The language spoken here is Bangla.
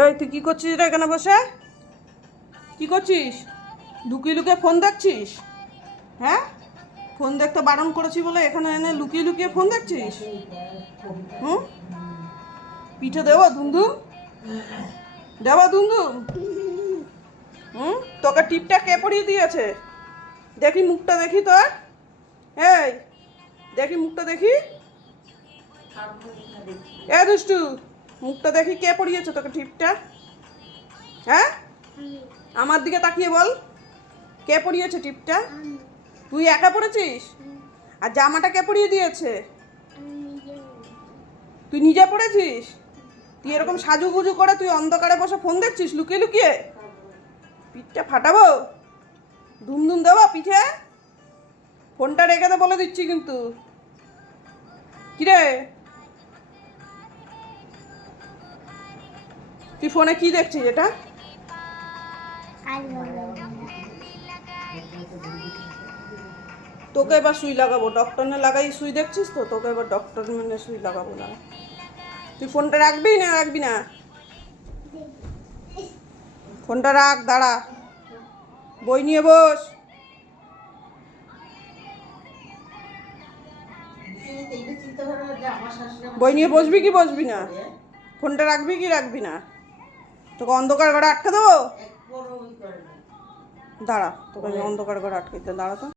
এই তুই কি করছিস রে এখানে বসে? কি করছিস? লুকিয়ে লুকিয়ে ফোন দেখছিস? হ্যাঁ, ফোন দেখতে বারণ করেছি বলে এখানে এনে লুকিয়ে লুকিয়ে ফোন দেখছিস? হুম, পিঠে দেবো ধুমধুম, দেবো ধুমধুম। তোকে টিপটা কে পরিয়ে দিয়েছে? দেখি মুখটা দেখি তোর। এই দেখি মুখটা দেখি। এ দুষ্টু, মুখটা দেখি কে পরিয়েছে তোকে টিপটা? হ্যাঁ, আমার দিকে তাকিয়ে বল, কে পরিয়েছে টিপটা? তুই একা পড়েছিস? আর জামাটা কে পরিয়ে দিয়েছে? তুই নিজে পড়েছিস? তুই এরকম সাজুগুজু করে তুই অন্ধকারে বসে ফোন দেখছিস লুকিয়ে লুকিয়ে? পিঠটা ফাটাবো, ধুমধুম দেবো পিঠে। ফোনটা রেখে দে বলে দিচ্ছি কিন্তু। কিরে, তুই ফোনে কি দেখছিস এটা? তোকে এবার সুই লাগাবো, ডক্টর না লাগাই সুই দেখছিস তো, তোকে এবার ডক্টর মানে সুই লাগাবো না। তুই ফোনটা রাখবি না রাখবি না? ফোনটা রাখ, দাঁড়া, বই নিয়ে বস। বই নিয়ে বসবি কি বসবি না? ফোনটা রাখবি কি রাখবি না? তোকে অন্ধকার ঘরে আটকে দেবো? দাঁড়া, তোকে আমি অন্ধকার ঘরে আটকে দিতে, দাঁড়া তো।